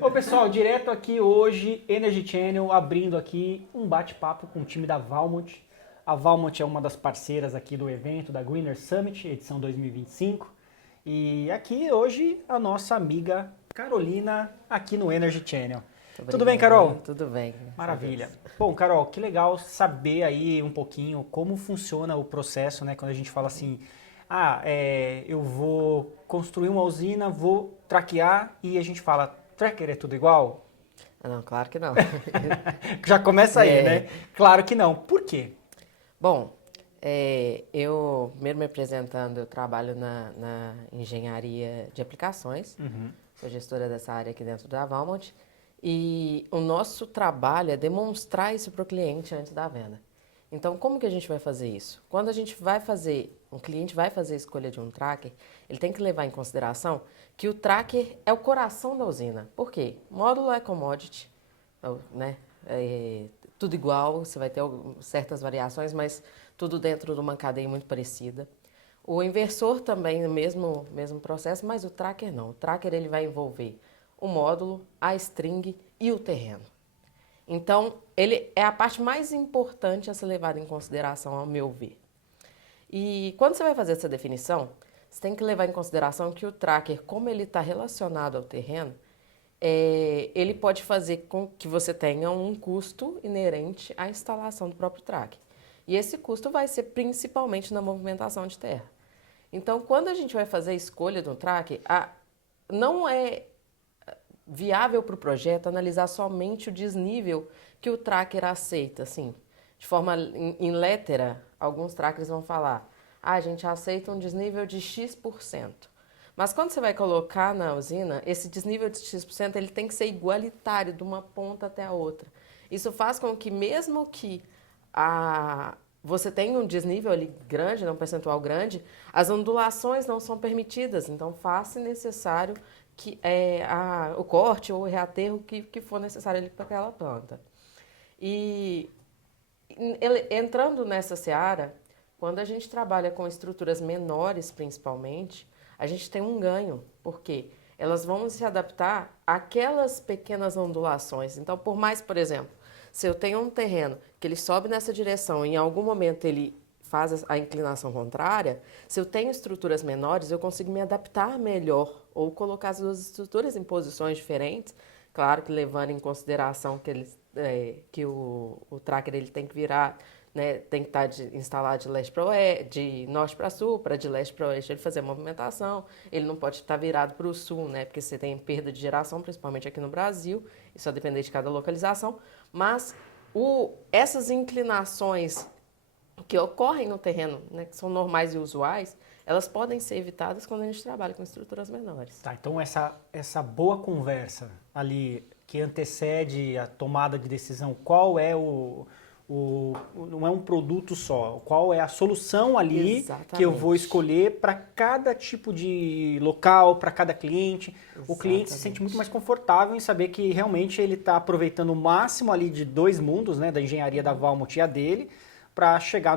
Ô pessoal, direto aqui hoje, Energy Channel abrindo aqui um bate-papo com o time da Valmont. A Valmont é uma das parceiras aqui do evento da Greener Summit, edição 2025. E aqui hoje a nossa amiga Carolina aqui no Energy Channel. Muito Tudo bem, obrigada, hein? Carol? Tudo bem, graças a Maravilha. Deus. Bom, Carol, que legal saber aí um pouquinho como funciona o processo, né? Quando a gente fala assim, eu vou construir uma usina, vou traquear e a gente fala, tracker é tudo igual? Ah, não, claro que não. Já começa aí, É, né? Claro que não. Por quê? bom, eu, mesmo me apresentando, eu trabalho na engenharia de aplicações, Uhum. sou gestora dessa área aqui dentro da Valmont, e o nosso trabalho é demonstrar isso para o cliente antes da venda. Então, como que a gente vai fazer isso? Quando a gente vai fazer, um cliente vai fazer a escolha de um tracker, ele tem que levar em consideração que o tracker é o coração da usina. Por quê? Módulo é commodity, né? É tudo igual, você vai ter certas variações, mas tudo dentro de uma cadeia muito parecida. O inversor também, o mesmo processo, mas o tracker não. O tracker ele vai envolver o módulo, a string e o terreno. Então, ele é a parte mais importante a ser levada em consideração, ao meu ver. E quando você vai fazer essa definição, você tem que levar em consideração que o tracker, como ele está relacionado ao terreno, ele pode fazer com que você tenha um custo inerente à instalação do próprio tracker. E esse custo vai ser principalmente na movimentação de terra. Então, quando a gente vai fazer a escolha do tracker, não é viável para o projeto analisar somente o desnível que o tracker aceita, assim, de forma em lettera, alguns trackers vão falar, a gente aceita um desnível de X%. Mas quando você vai colocar na usina, esse desnível de X% ele tem que ser igualitário de uma ponta até a outra. Isso faz com que mesmo que você tenha um desnível ali grande, um percentual grande, as ondulações não são permitidas, então faz-se necessário o corte ou o reaterro que for necessário ali para aquela planta. E entrando nessa seara, quando a gente trabalha com estruturas menores, principalmente, a gente tem um ganho, porque elas vão se adaptar àquelas pequenas ondulações. Então, por mais, por exemplo, se eu tenho um terreno que ele sobe nessa direção e em algum momento ele faz a inclinação contrária, se eu tenho estruturas menores, eu consigo me adaptar melhor ou colocar as duas estruturas em posições diferentes, claro que levando em consideração que o tracker ele tem que virar, né, tem que estar instalado de leste para oeste, de norte para sul, para de leste para oeste ele fazer a movimentação. Ele não pode estar virado para o sul, né, porque você tem perda de geração, principalmente aqui no Brasil, isso vai depender de cada localização. Mas essas inclinações que ocorrem no terreno, né, que são normais e usuais, elas podem ser evitadas quando a gente trabalha com estruturas menores. Tá, então essa boa conversa ali que antecede a tomada de decisão, qual é não é um produto só, qual é a solução ali que eu vou Exatamente. escolher para cada tipo de local, para cada cliente. O cliente se sente muito mais Exatamente. confortável em saber que realmente ele está aproveitando o máximo ali de dois mundos, né, da engenharia da Valmont e a dele, para chegar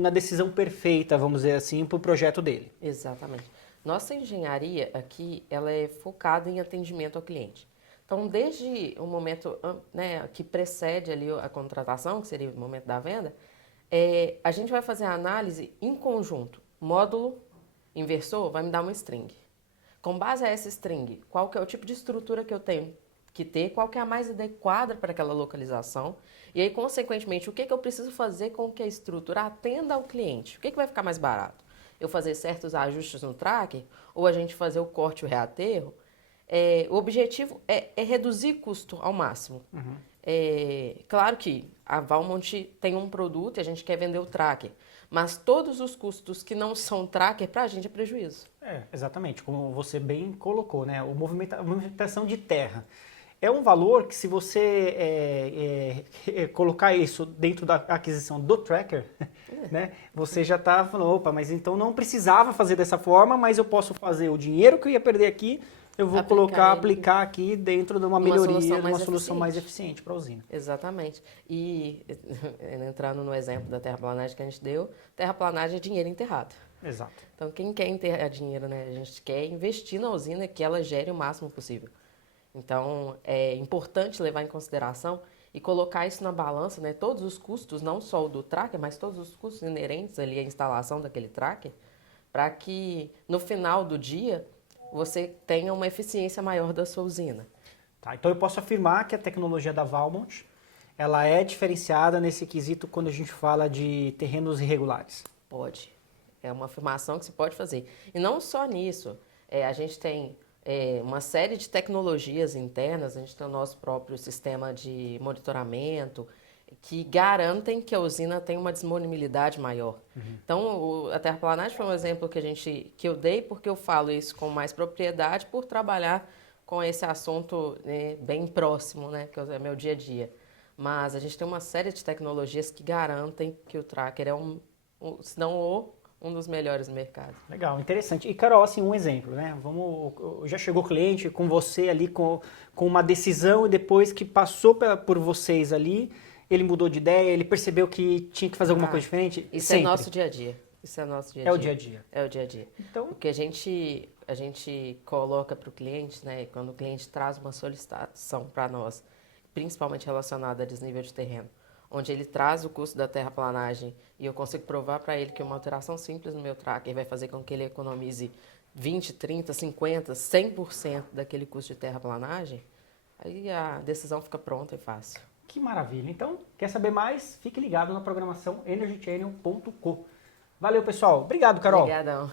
na decisão perfeita, vamos dizer assim, para o projeto dele. Exatamente. Nossa engenharia aqui, ela é focada em atendimento ao cliente. Então, desde o momento, né, que precede ali a contratação, que seria o momento da venda, a gente vai fazer a análise em conjunto. Módulo, inversor, vai me dar uma string. Com base a essa string, qual que é o tipo de estrutura que eu tenho que ter, qual que é a mais adequada para aquela localização, e aí, consequentemente, o que, que eu preciso fazer com que a estrutura atenda ao cliente? O que, que vai ficar mais barato? Eu fazer certos ajustes no tracker, ou a gente fazer o corte e o reaterro? O objetivo é reduzir custo ao máximo. Claro que a Valmont tem um produto e a gente quer vender o tracker, mas todos os custos que não são tracker, para a gente é prejuízo. Exatamente, como você bem colocou, né? A movimentação de terra é um valor que se você colocar isso dentro da aquisição do tracker, né? Você já está falando, opa, mas então não precisava fazer dessa forma, mas eu posso fazer o dinheiro que eu ia perder aqui, eu vou Aplicar colocar, ele aplicar aqui dentro de uma numa solução melhoria, de uma mais solução mais eficiente. eficiente para a usina. Exatamente. E entrando no exemplo da terraplanagem que a gente deu, terraplanagem é dinheiro enterrado. Exato. Então, quem quer enterrar dinheiro, né? A gente quer investir na usina que ela gere o máximo possível. Então, é importante levar em consideração e colocar isso na balança, né? Todos os custos, não só o do tracker, mas todos os custos inerentes ali à instalação daquele tracker, para que no final do dia você tenha uma eficiência maior da sua usina. Tá, então eu posso afirmar que a tecnologia da Valmont, ela é diferenciada nesse quesito quando a gente fala de terrenos irregulares. Pode. É uma afirmação que se pode fazer. E não só nisso. A gente tem uma série de tecnologias internas, a gente tem o nosso próprio sistema de monitoramento, que garantem que a usina tem uma disponibilidade maior. Então, a terraplanagem foi um exemplo que eu dei, porque eu falo isso com mais propriedade por trabalhar com esse assunto, né, bem próximo, né, que é meu dia a dia. Mas a gente tem uma série de tecnologias que garantem que o tracker é se não um dos melhores no mercado. Legal, interessante. E, Carol, assim, um exemplo, né? Já chegou cliente com você ali com uma decisão e depois que passou por vocês ali, ele mudou de ideia, ele percebeu que tinha que fazer alguma coisa diferente? Isso Sempre. é nosso dia a dia. Isso é nosso dia a É dia. o dia a dia. É o dia a dia. Então, O que a gente coloca para o cliente, né? Quando o cliente traz uma solicitação para nós, principalmente relacionada a desnível de terreno, onde ele traz o custo da terraplanagem e eu consigo provar para ele que uma alteração simples no meu tracker vai fazer com que ele economize 20, 30, 50, 100% daquele custo de terraplanagem, aí a decisão fica pronta e fácil. que maravilha. Então, quer saber mais? Fique ligado na programação energychannel.com. Valeu, pessoal. Obrigado, Carol. Obrigadão.